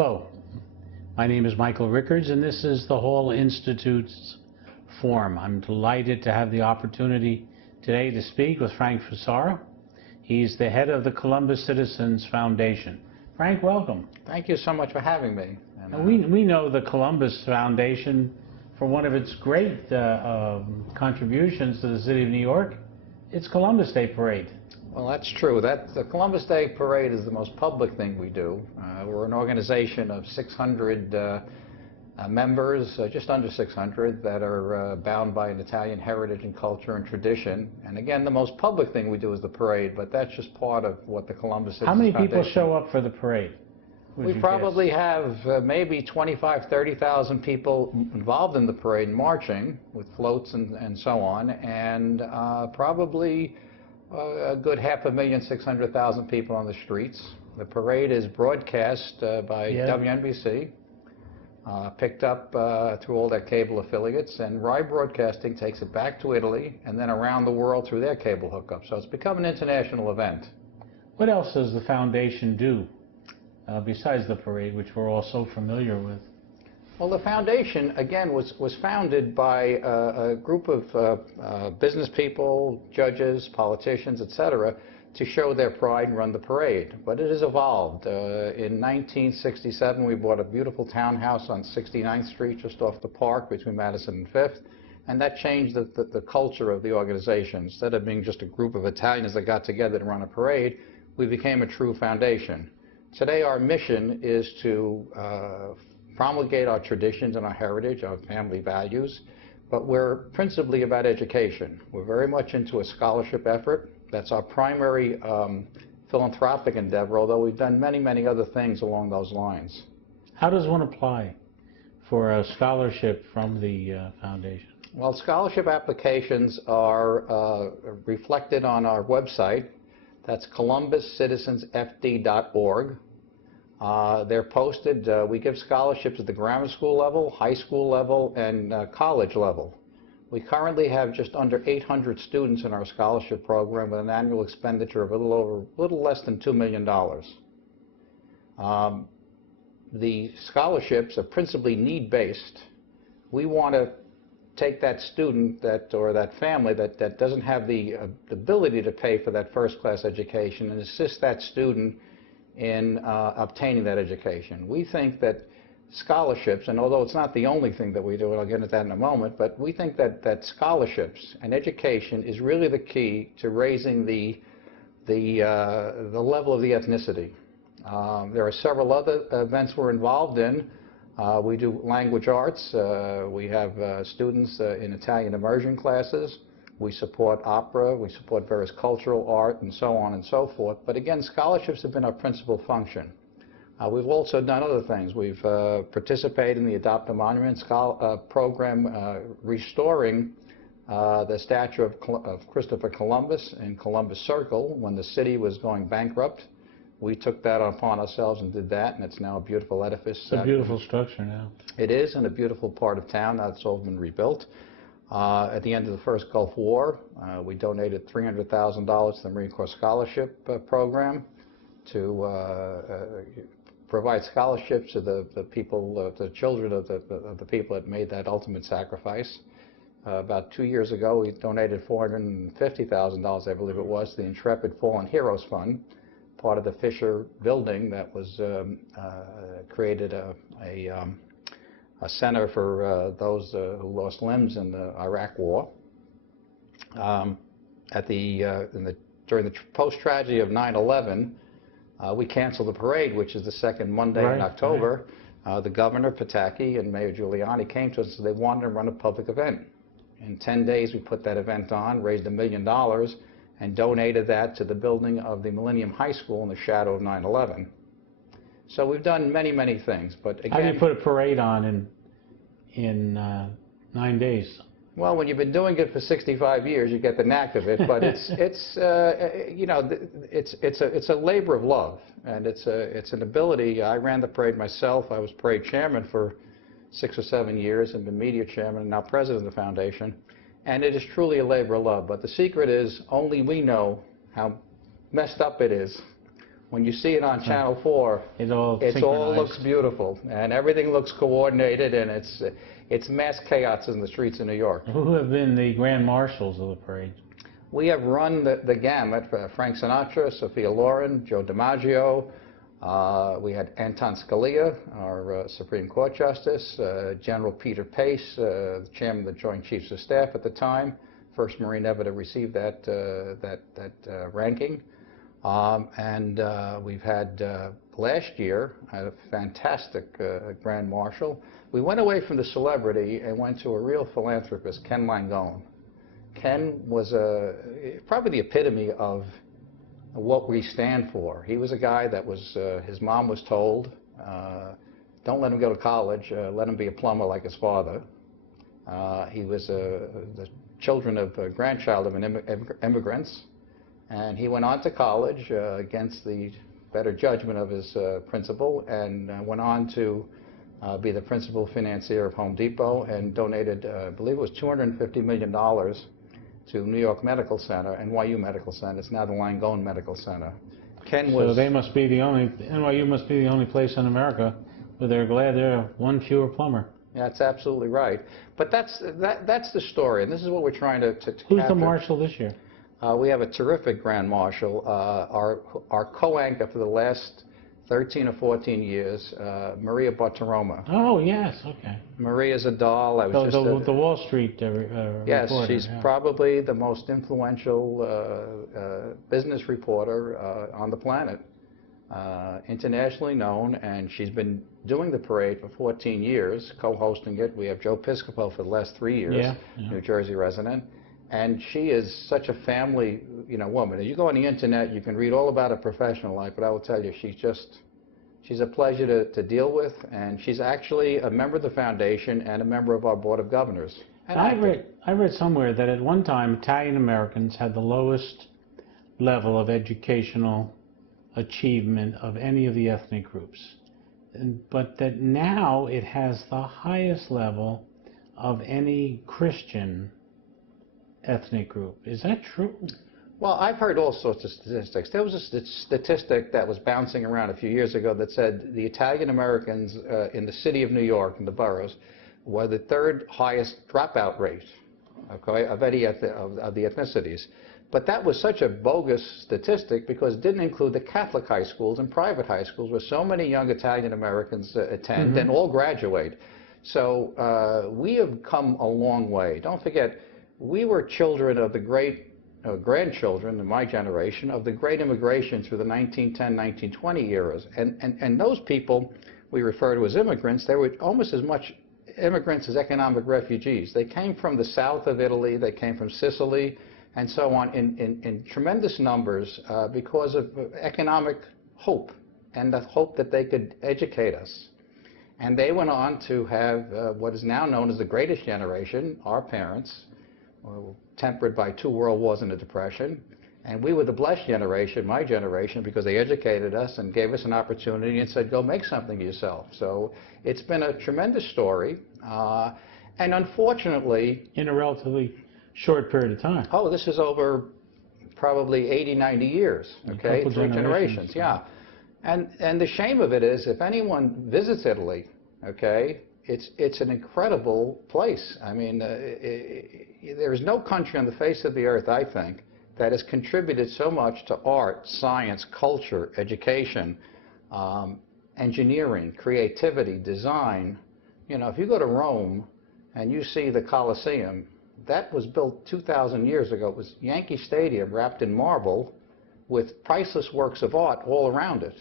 Hello, my name is Michael Rickards, and this is the Hall Institute's forum. I'm delighted to have the opportunity today to speak with Frank Fusaro. He's the head of the Columbus Citizens Foundation. Frank, welcome. Thank you so much for having me. And we know the Columbus Foundation for one of its great contributions to the city of New York. It's Columbus Day Parade. Well, that's true. The Columbus Day Parade is the most public thing we do. We're an organization of 600 members, just under 600, that are bound by an Italian heritage and culture and tradition. And again, the most public thing we do is the parade, but that's just part of what the Columbus Citizens How many Foundation... people show up for the parade? We probably have maybe 25,000, 30,000 people involved in the parade marching with floats and so on, and probably a good 500,600 people on the streets. The parade is broadcast by WNBC, picked up through all their cable affiliates, and Rai Broadcasting takes it back to Italy and then around the world through their cable hookup. So it's become an international event. What else does the foundation do besides the parade, which we're all so familiar with? Well, the foundation, again, was founded by a group of business people, judges, politicians, etc., to show their pride and run the parade. But it has evolved. In 1967, we bought a beautiful townhouse on 69th Street, just off the park between Madison and Fifth, and that changed the culture of the organization. Instead of being just a group of Italians that got together to run a parade, we became a true foundation. Today, our mission is to promulgate our traditions and our heritage, our family values, but we're principally about education. We're very much into a scholarship effort. That's our primary philanthropic endeavor, although we've done many, many other things along those lines. How does one apply for a scholarship from the foundation? Well, scholarship applications are reflected on our website. That's columbuscitizensfd.org. They're posted. We give scholarships at the grammar school level, high school level, and college level. We currently have just under 800 students in our scholarship program with an annual expenditure of a little less than $2 million. The scholarships are principally need-based. We want to take that student or that family that doesn't have the ability to pay for that first-class education and assist that student in obtaining that education. We think that scholarships, and although it's not the only thing that we do, and I'll get into that in a moment, but we think that scholarships and education is really the key to raising the level of the ethnicity. There are several other events we're involved in. We do language arts. We have students in Italian immersion classes. We support opera, we support various cultural art, and so on and so forth. But again, scholarships have been our principal function. We've also done other things. We've participated in the Adopt a Monument program, restoring the statue of Christopher Columbus in Columbus Circle when the city was going bankrupt. We took that upon ourselves and did that, and it's now a beautiful edifice. It's a beautiful structure now. It is, in a beautiful part of town. Now it's all been rebuilt. At the end of the first Gulf War, we donated $300,000 to the Marine Corps Scholarship Program to provide scholarships to the people, the children of the people that made that ultimate sacrifice. About 2 years ago, we donated $450,000, I believe it was, to the Intrepid Fallen Heroes Fund, part of the Fisher building that was created a center for those who lost limbs in the Iraq War. During the post-tragedy of 9/11, we canceled the parade, which is the second Monday in October. The governor, Pataki, and Mayor Giuliani came to us and said they wanted to run a public event. In 10 days, we put that event on, raised $1 million, and donated that to the building of the Millennium High School in the shadow of 9/11. So we've done many, many things, but again... How do you put a parade on in 9 days? Well, when you've been doing it for 65 years, you get the knack of it. But it's a labor of love, and it's an ability. I ran the parade myself. I was parade chairman for 6 or 7 years, and been media chairman, and now president of the foundation. And it is truly a labor of love. But the secret is only we know how messed up it is when you see it on Channel 4, It all it all looks synchronized. beautiful, and everything looks coordinated, and it's mass chaos in the streets of New York. Who have been the grand marshals of the parade? We have run the gamut for Frank Sinatra, Sophia Loren, Joe DiMaggio. We had Anton Scalia, our Supreme Court Justice, General Peter Pace, the chairman of the Joint Chiefs of Staff at the time, first Marine ever to receive that ranking. And we've had last year a fantastic Grand Marshal. We went away from the celebrity and went to a real philanthropist, Ken Langone. Ken was probably the epitome of what we stand for. He was a guy that was, his mom was told, don't let him go to college, let him be a plumber like his father. He was the children of grandchild of immigrants, and he went on to college against the better judgment of his principal, and went on to be the principal financier of Home Depot, and donated, I believe it was $250 million to New York Medical Center, NYU Medical Center. It's now the Langone Medical Center. Ken was... So they must be the only, NYU must be the only place in America where they're glad they're one fewer plumber. That's absolutely right. But that's the story, and this is what we're trying to Who's capture. the marshal this year? We have a terrific Grand Marshal. Our co-anchor for the last 13 or 14 years, Maria Bartiromo. Oh, yes, okay. Maria's a doll. I was The Wall Street yes, reporter. she's Yeah. probably the most influential business reporter on the planet, internationally known, and she's been doing the parade for 14 years, co-hosting it. We have Joe Piscopo for the last 3 years, Yeah, yeah. New Jersey resident, and she is such a family, woman. You go on the internet, you can read all about her professional life, but I will tell you, she's a pleasure to deal with, and she's actually a member of the foundation and a member of our Board of Governors. And I read somewhere that at one time Italian Americans had the lowest level of educational achievement of any of the ethnic groups, but that now it has the highest level of any Christian ethnic group. Is that true? Well, I've heard all sorts of statistics. There was a statistic that was bouncing around a few years ago that said the Italian Americans in the city of New York, in the boroughs, were the third highest dropout rate, okay, of any of the ethnicities. But that was such a bogus statistic because it didn't include the Catholic high schools and private high schools where so many young Italian Americans attend and all graduate. So we have come a long way. Don't forget, we were children of the great grandchildren in my generation of the great immigration through the 1910, 1920 eras. And those people we refer to as immigrants, they were almost as much immigrants as economic refugees. They came from the south of Italy, they came from Sicily, and so on in tremendous numbers because of economic hope and the hope that they could educate us. And they went on to have what is now known as the greatest generation, our parents, tempered by 2 world wars and a depression. And we were the blessed generation, my generation, because they educated us and gave us an opportunity and said, go make something of yourself. So it's been a tremendous story. And unfortunately... In a relatively short period of time. Oh, this is over probably 80, 90 years, okay? 3 generations, yeah. And the shame of it is, if anyone visits Italy, okay, it's an incredible place. I mean, there is no country on the face of the earth, I think, that has contributed so much to art, science, culture, education, engineering, creativity, design. If you go to Rome and you see the Colosseum, that was built 2,000 years ago. It was Yankee Stadium wrapped in marble with priceless works of art all around it.